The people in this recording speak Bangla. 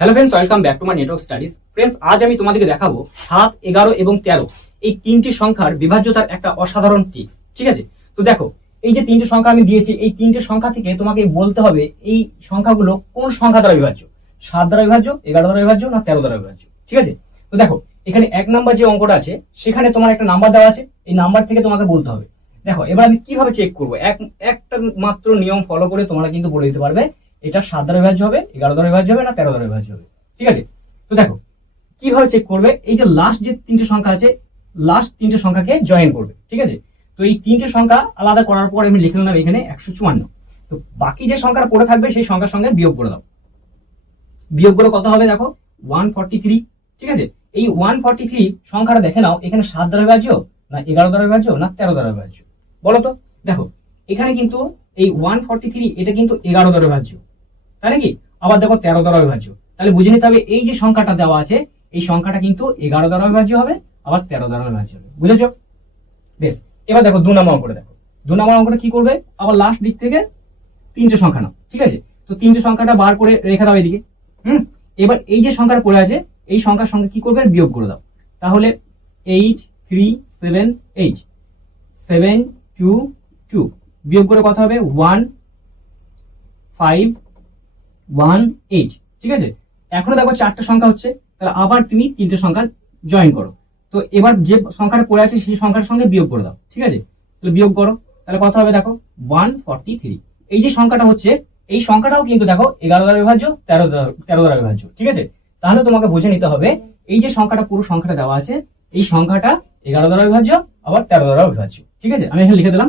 Hello friends, welcome back to my network studies. Friends, আজ আমি তোমাদেরকে দেখাবো 7, 11 এবং 13 এই তিনটি সংখ্যার বিভাজ্যতার একটা অসাধারণ ট্রিক্স। ঠিক আছে, তো দেখো এই যে তিনটি সংখ্যা আমি দিয়েছি, এই তিনটি সংখ্যা থেকে তোমাকে বলতে হবে এই সংখ্যাগুলো কোন সংখ্যা দ্বারা বিভাজ্য। 7 দ্বারা বিভাজ্য, 11 দ্বারা বিভাজ্য না 13 দ্বারা বিভাজ্য। ঠিক আছে, তো দেখো এখানে 1 নাম্বার যে অঙ্কটা আছে সেখানে তোমার একটা নাম্বার দেওয়া আছে, এই নাম্বার থেকে তোমাকে বলতে হবে। দেখো এবার আমি কিভাবে চেক করবো, একটা মাত্র নিয়ম ফলো করে তোমরা কিন্তু বলে দিতে পারবে এটা 7 দ্বারা বিভাজ্য হবে, 11 দ্বারা বিভাজ্য হবে না 13 দ্বারা বিভাজ্য হবে। ঠিক আছে, তো দেখো কিভাবে চেক করবে, এই যে লাস্ট যে তিনটে সংখ্যা আছে, লাস্ট তিনটে সংখ্যাকে জয়েন করবে। ঠিক আছে, তো এই তিনটে সংখ্যা আলাদা করার পর আমি লিখে নিলাম এখানে 154। তো বাকি যে সংখ্যাটা পড়ে থাকবে সেই সংখ্যার সঙ্গে বিয়োগ করে দাও। বিয়োগ করে কত হবে দেখো 143। ঠিক আছে, এই 143 সংখ্যাটা দেখে নাও এখানে 7 দ্বারা বিভাজ্য না 11 দ্বারা বিভাজ্য না 13 দ্বারা বিভাজ্য, বলো তো। দেখো এখানে কিন্তু এই 143 এটা কিন্তু 11 দ্বারা বিভাজ্য, তাই নাকি? আবার দেখো 13 দ্বারা বিভাজ্য, তাহলে বুঝে নিতে হবে এই যে সংখ্যাটা দেওয়া আছে এই সংখ্যাটা কিন্তু 11 দ্বারা বিভাজ্য হবে, আবার 13 দ্বারা বিভাজ্য হবে। বুঝেছো? বেশ, এবার দেখো 2 নম্বর অঙ্কটা দেখো। 2 নম্বর অঙ্কটা কি করবে, আবার লাস্ট দিক থেকে তিনটে সংখ্যা নাও। ঠিক আছে, তো তিনটে সংখ্যাটা বার করে রেখে দাও এদিকে। এবার এই যে সংখ্যাটা পড়ে আছে এই সংখ্যার সঙ্গে কি করবে, বিয়োগ করে দাও। তাহলে 8 3 7 8 7 2 2 বিয়োগ করে কত হবে 1 5 1 8। ঠিক আছে, এখনো দেখো 4টে সংখ্যা হচ্ছে, তাহলে আবার তুমি 3টে সংখ্যা জয়েন করো। তো এবার যে সংখ্যাটা পড়ে আছে সেই সংখ্যার সঙ্গে বিয়োগ করে দাও। ঠিক আছে, তাহলে বিয়োগ করো, তাহলে কত হবে দেখো 143। এই যে সংখ্যাটা হচ্ছে এই সংখ্যাটাও কিন্তু দেখো 11 দ্বারা বিভাজ্য, 13 দ্বারা বিভাজ্য। ঠিক আছে, তাহলে তোমাকে বুঝে নিতে হবে এই যে সংখ্যাটা পুরো সংখ্যাটা দেওয়া আছে এই সংখ্যাটা 11 দ্বারা বিভাজ্য আবার 13 দ্বারা বিভাজ্য। ঠিক আছে, আমি এখানে লিখে দিলাম।